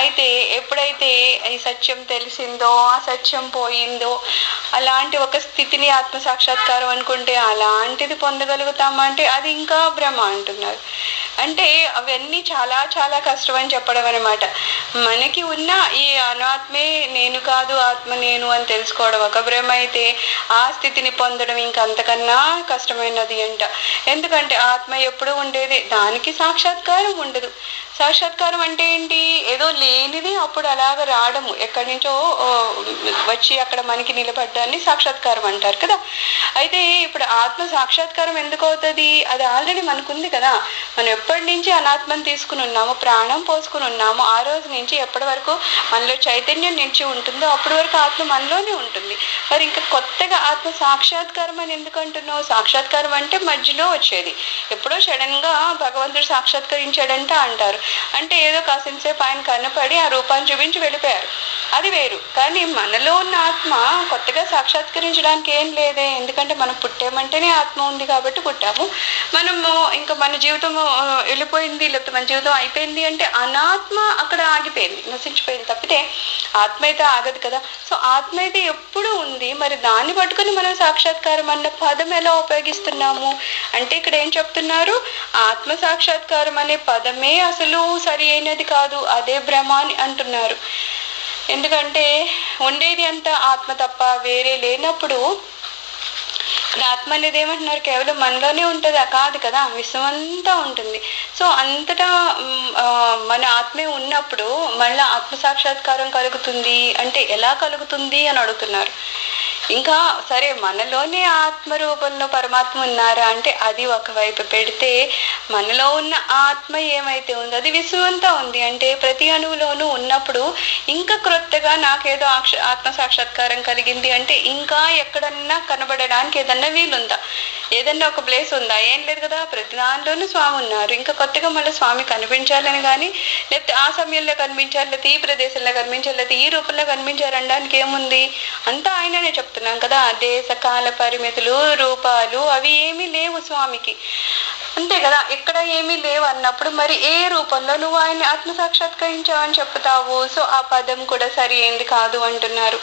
అయితే ఎప్పుడైతే ఈ సత్యం తెలిసిందో, ఆ సత్యం పోయిందో, అలాంటి ఒక స్థితిని ఆత్మ సాక్షాత్కారం అనుకుంటే అలాంటిది పొందగలుగుతామంటే అది ఇంకా భ్రమ అంటున్నారు. అంటే అవన్నీ చాలా చాలా కష్టం అని చెప్పడం అనమాట. మనకి ఉన్న ఈ అనాత్మే నేను కాదు, ఆత్మ నేను అని తెలుసుకోవడం ఒక భ్రమ అయితే, ఆ స్థితిని పొందడం ఇంకంతకన్నా కష్టమైనది అంట. ఎందుకంటే ఆత్మ ఎప్పుడు ఉండేది, దానికి సాక్షాత్కారం ఉండదు. సాక్షాత్కారం అంటే ఏంటి? ఏదో లేనిది అప్పుడు అలాగ రావడము, ఎక్కడి నుంచో వచ్చి అక్కడ మనకి నిలబడ్డాన్ని సాక్షాత్కారం అంటారు కదా. అయితే ఇప్పుడు ఆత్మ సాక్షాత్కారం ఎందుకు అవుతుంది? అది ఆల్రెడీ మనకుంది కదా. మనం ఎప్పటి నుంచి అనాత్మను తీసుకుని ఉన్నాము, ప్రాణం పోసుకుని ఉన్నాము, ఆ రోజు నుంచి ఎప్పటి వరకు మనలో చైతన్యం నిలిచి ఉంటుందో అప్పటి వరకు ఆత్మ మనలోనే ఉంటుంది. మరి ఇంకా కొత్తగా ఆత్మ సాక్షాత్కారం అని ఎందుకు అంటున్నావు? సాక్షాత్కారం అంటే మధ్యలో వచ్చేది, ఎప్పుడో సడన్ గా భగవంతుడు సాక్షాత్కరించాడంట అంటారు. అంటే ఏదో కాసింతసేపు ఆయన కనపడి ఆ రూపాన్ని చూపించి వెళ్ళిపోయారు, అది వేరు. కానీ మనలో ఉన్న ఆత్మ కొత్తగా సాక్షాత్కరించడానికి ఏం లేదే. ఎందుకంటే మనం పుట్టామంటేనే ఆత్మ ఉంది కాబట్టి పుట్టాము. మనము ఇంకా మన జీవితం వెళ్ళిపోయింది, లేకపోతే మన జీవితం అయిపోయింది అంటే అనాత్మ అక్కడ ఆగిపోయింది, నశించిపోయింది తప్పితే ఆత్మ అయితే ఆగదు కదా. సో ఆత్మ అయితే ఎప్పుడు ఉంది. మరి దాన్ని పట్టుకుని మనం సాక్షాత్కారం అన్న పదం ఎలా ఉపయోగిస్తున్నాము అంటే ఇక్కడ ఏం చెప్తున్నారు? ఆత్మ సాక్షాత్కారం అనే పదమే అసలు సరి అయినది కాదు, అదే భ్రమ అని అంటున్నారు. ఎందుకంటే ఉండేది అంతా ఆత్మ తప్ప వేరే లేనప్పుడు ఇక్కడ ఆత్మ అనేది ఏమంటున్నారు? కేవలం మనలోనే ఉంటుందా? కాదు కదా, విశ్వమంతా ఉంటుంది. సో అంతటా మన ఆత్మే ఉన్నప్పుడు మళ్ళీ ఆత్మ సాక్షాత్కారం కలుగుతుంది అంటే ఎలా కలుగుతుంది అని అడుగుతున్నారు. ఇంకా సరే మనలోనే ఆత్మ రూపంలో పరమాత్మ ఉన్నారా అంటే అది ఒకవైపు పెడితే, మనలో ఉన్న ఆత్మ ఏమైతే ఉందో అది విశ్వమంతా ఉంది. అంటే ప్రతి అణువులోనూ ఉన్నప్పుడు ఇంకా క్రొత్తగా నాకేదో ఆత్మ సాక్షాత్కారం కలిగింది అంటే ఇంకా ఎక్కడన్నా కనబడడానికి ఏదన్నా వీలుందా? ఏదన్నా ఒక ప్లేస్ ఉందా? ఏం లేదు కదా. ప్రతి దానిలోనూ స్వామి ఉన్నారు. ఇంకా కొత్తగా మళ్ళీ స్వామి కనిపించాలని కానీ, లేకపోతే ఆ సమయంలో కనిపించాలి, లేకపోతే ఈ ప్రదేశంలో కనిపించాలి, లేకపోతే ఈ రూపంలో కనిపించారనడానికి ఏముంది? అంతా ఆయననే చెప్తున్నాం కదా. దేశ కాల పరిమితులు, రూపాలు అవి ఏమీ లేవు స్వామికి, అంతే కదా. ఇక్కడ ఏమీ లేవు అన్నప్పుడు మరి ఏ రూపంలో నువ్వు ఆయన్ని ఆత్మ సాక్షాత్కరించావని చెప్తావు? సో ఆ పదం కూడా సరి అయింది కాదు అంటున్నారు.